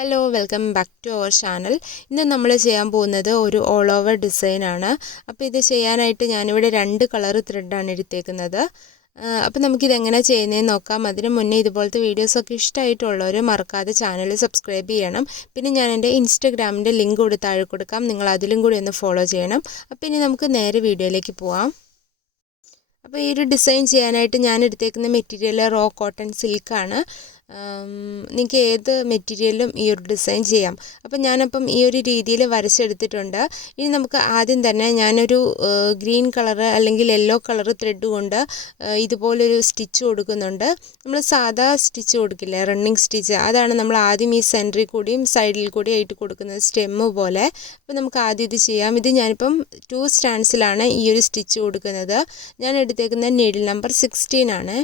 Hello welcome back to our channel. ഇന്ന് നമ്മൾ ചെയ്യാൻ പോകുന്നത് ഒരു ഓൾ ഓവർ ഡിസൈനാണ്. അപ്പോൾ ഇത് ചെയ്യാനായിട്ട് ഞാനിവിടെ 2 കളർ ത്രെഡാണ് എടുത്തേക്കുന്നത്. അപ്പോൾ നമുക്കിതെങ്ങനെ ചെയ്യുന്നതെന്ന് നോക്കാം. അതിന് മുന്നേ ഇതുപോലത്തെ വീഡിയോസൊക്കെ ഇഷ്ടമായിട്ടുള്ളവർ മറക്കാതെ ചാനൽ സബ്സ്ക്രൈബ് ചെയ്യണം. പിന്നെ ഞാൻ എൻ്റെ ഇൻസ്റ്റഗ്രാമിൻ്റെ ലിങ്ക് കൂടി താഴെ കൊടുക്കാം, നിങ്ങൾ അതിലും കൂടി ഒന്ന് ഫോളോ ചെയ്യണം. അപ്പോൾ ഇനി നമുക്ക് നേരെ വീഡിയോയിലേക്ക് പോവാം. അപ്പോൾ ഈ ഒരു ഡിസൈൻ ചെയ്യാനായിട്ട് ഞാൻ എടുത്തേക്കുന്ന മെറ്റീരിയൽ റോ കോട്ടൺ സിൽക്കാണ്. നിങ്ങൾക്ക് ഏത് മെറ്റീരിയലും ഈ ഒരു ഡിസൈൻ ചെയ്യാം. അപ്പോൾ ഞാനപ്പം ഈ ഒരു രീതിയിൽ വരച്ചെടുത്തിട്ടുണ്ട്. ഇനി നമുക്ക് ആദ്യം തന്നെ ഞാനൊരു ഗ്രീൻ കളറ് അല്ലെങ്കിൽ യെല്ലോ കളർ ത്രെഡ് കൊണ്ട് ഇതുപോലൊരു സ്റ്റിച്ച് കൊടുക്കുന്നുണ്ട്. നമ്മൾ സാധാ സ്റ്റിച്ച് കൊടുക്കില്ലേ, റണ്ണിങ് സ്റ്റിച്ച്, അതാണ് നമ്മൾ ആദ്യം ഈ സെൻറ്ററിൽ കൂടിയും സൈഡിൽ കൂടിയും ആയിട്ട് കൊടുക്കുന്നത്, സ്റ്റെമ്മ് പോലെ. അപ്പോൾ നമുക്ക് ആദ്യം ഇത് ചെയ്യാം. ഇത് ഞാനിപ്പം 2 സ്റ്റാൻഡ്സിലാണ് ഈ ഒരു സ്റ്റിച്ച് കൊടുക്കുന്നത്. ഞാൻ എടുത്തേക്കുന്ന നീഡിൽ നമ്പർ 16 ആണ്.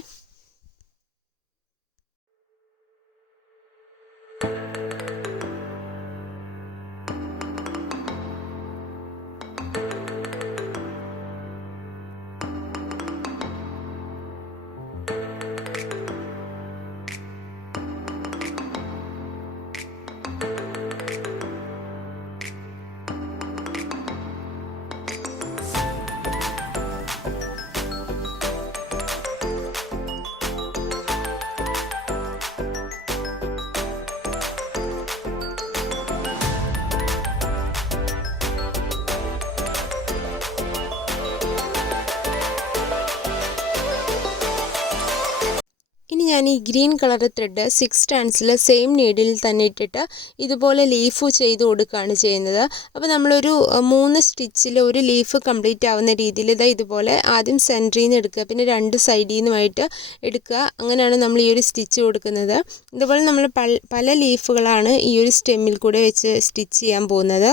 ഇനി ഞാൻ ഈ ഗ്രീൻ കളർ ത്രെഡ് 6 സ്റ്റാൻഡ്സിൽ സെയിം നീഡിൽ തന്നെ ഇട്ടിട്ട് ഇതുപോലെ ലീഫ് ചെയ്ത് കൊടുക്കുകയാണ് ചെയ്യുന്നത്. അപ്പോൾ നമ്മളൊരു 3 സ്റ്റിച്ചിൽ ഒരു ലീഫ് കംപ്ലീറ്റ് ആവുന്ന രീതിയിൽ ഇതുപോലെ ആദ്യം സെൻറ്ററിൽ നിന്ന് എടുക്കുക, പിന്നെ 2 സൈഡിൽ നിന്നുമായിട്ട് എടുക്കുക. അങ്ങനെയാണ് നമ്മൾ ഈ ഒരു സ്റ്റിച്ച് കൊടുക്കുന്നത്. ഇതുപോലെ നമ്മൾ പല ലീഫുകളാണ് ഈ ഒരു സ്റ്റെമ്മിൽ കൂടെ വെച്ച് സ്റ്റിച്ച് ചെയ്യാൻ പോകുന്നത്.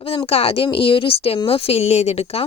അപ്പോൾ നമുക്ക് ആദ്യം ഈ ഒരു സ്റ്റെമ്മ് ഫില്ല് ചെയ്തെടുക്കാം.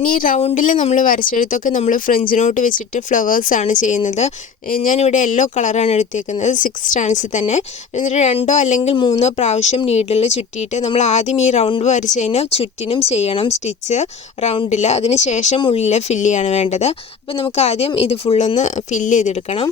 ഇനി റൗണ്ടിൽ നമ്മൾ വരച്ചെടുത്തൊക്കെ നമ്മൾ ഫ്രഞ്ച് നോട്ട് വെച്ചിട്ട് ഫ്ലവേഴ്സാണ് ചെയ്യുന്നത്. ഞാനിവിടെ യെല്ലോ കളറാണ് എടുത്തേക്കുന്നത് 6 സ്റ്റാൻഡ്സ് തന്നെ. എന്നിട്ട് 2 അല്ലെങ്കിൽ 3 പ്രാവശ്യം നീഡിൽ ചുറ്റിയിട്ട് നമ്മൾ ആദ്യം ഈ റൗണ്ട് വരച്ചതിന് ചുറ്റിനും ചെയ്യണം സ്റ്റിച്ച് റൗണ്ടിൽ. അതിന് ശേഷം ഉള്ളിൽ ഫില്ല് ചെയ്യാണ് വേണ്ടത്. അപ്പോൾ നമുക്ക് ആദ്യം ഇത് ഫുള്ളൊന്ന് ഫില്ല് ചെയ്തെടുക്കണം.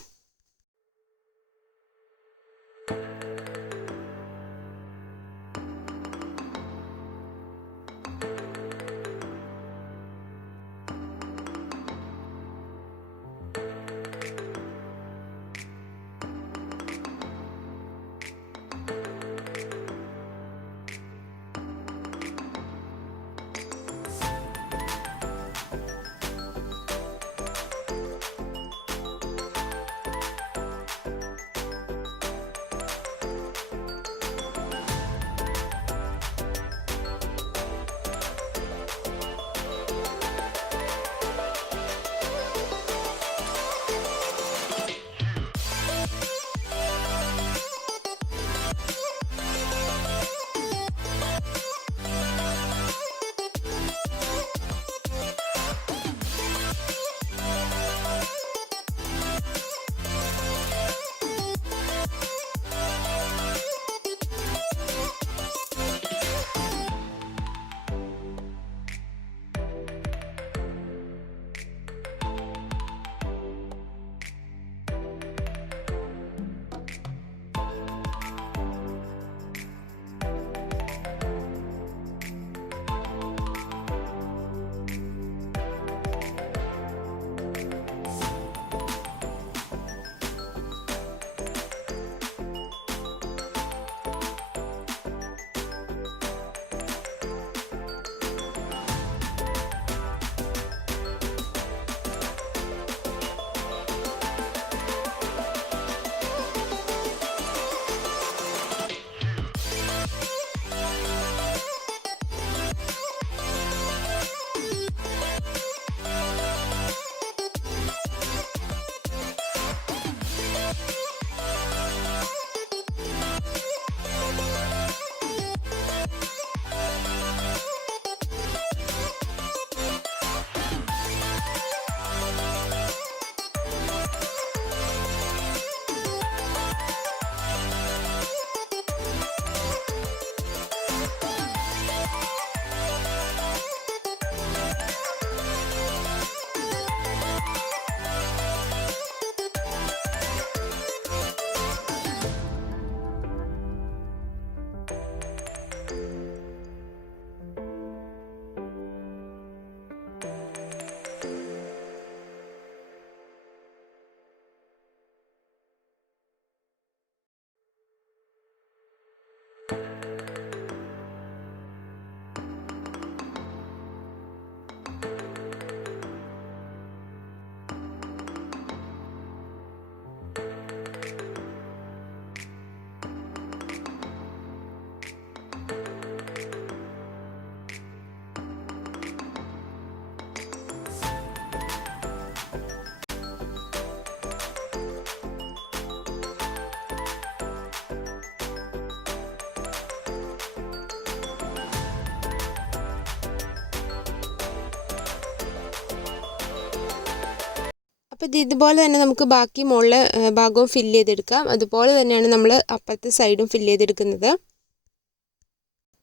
അപ്പോൾ ഇതുപോലെ തന്നെ നമുക്ക് ബാക്കി മുകളിലെ ഭാഗവും ഫില്ല് ചെയ്തെടുക്കാം. അതുപോലെ തന്നെയാണ് നമ്മൾ അപ്പുറത്തെ സൈഡും ഫില്ല് ചെയ്തെടുക്കുന്നത്.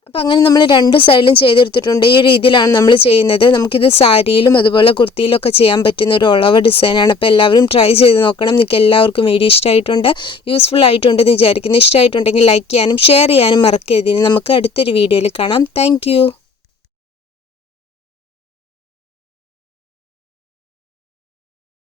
അപ്പോൾ അങ്ങനെ നമ്മൾ 2 സൈഡിലും ചെയ്തെടുത്തിട്ടുണ്ട്. ഈ രീതിയിലാണ് നമ്മൾ ചെയ്യുന്നത്. നമുക്കിത് സാരിയിലും അതുപോലെ കുർത്തിയിലൊക്കെ ചെയ്യാൻ പറ്റുന്ന ഒരു ഓൾ ഓവർ ഡിസൈനാണ്. അപ്പോൾ എല്ലാവരും ട്രൈ ചെയ്ത് നോക്കണം. നിങ്ങൾക്ക് എല്ലാവർക്കും വീഡിയോ ഇഷ്ടമായിട്ടുണ്ട്, യൂസ്ഫുൾ ആയിട്ടുണ്ടെന്ന് വിചാരിക്കുന്നു. ഇഷ്ടമായിട്ടുണ്ടെങ്കിൽ ലൈക്ക് ചെയ്യാനും ഷെയർ ചെയ്യാനും മറക്കരുത്. നമുക്ക് അടുത്തൊരു വീഡിയോയിൽ കാണാം. താങ്ക്